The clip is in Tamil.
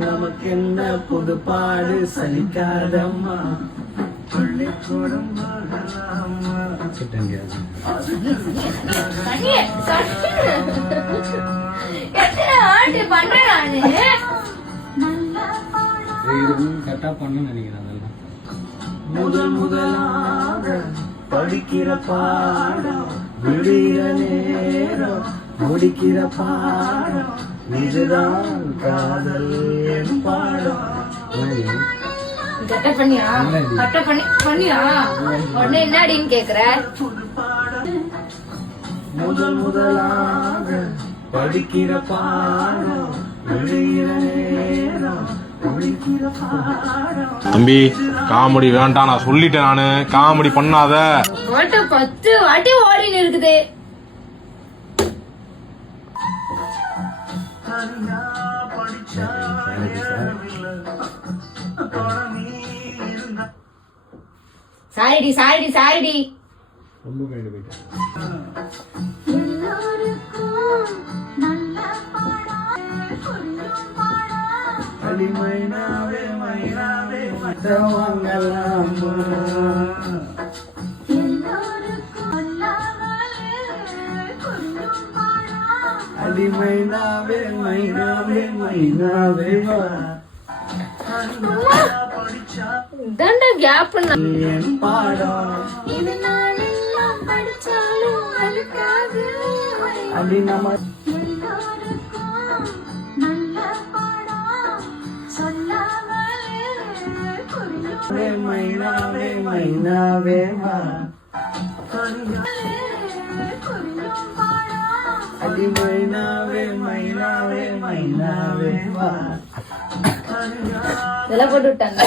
நமக்கு என்ன புதுப்பாடு சலிக்காதம்மா பள்ளிக்கூடம் கரெக்டா பண்ண நினைக்கிறேன். அதெல்லாம் முதலாக படிக்கிற பாடம் விடுகிற நேரம் முடிக்கிற பாடம் இதுதான் காதல் பாடம். கட்ட பண்ணியா உடனே என்னடின்னு கேக்குற. முதலாக படிக்கிற பாடம் விடுகிற நேரம். தம்பி காமெடி வேண்டாம், நான் சொல்லிட்டேன். நானு காமெடி பண்ணாத. 10 வாட்டி ஓடின்னு இருக்குது. சாரிடி ரொம்ப கண்டு போயிட்டேன். மைனாவே மைனாவே மற்றவங்கெல்லாம் அடி மைனாவே மைனாவே மைனாவே கேப் பாடம் அடி நம்ம மைனாவே மைனாவே அடி மைனாவே மைனாவே மைனாவே இதெல்லாம் போட்டு விட்டாங்க.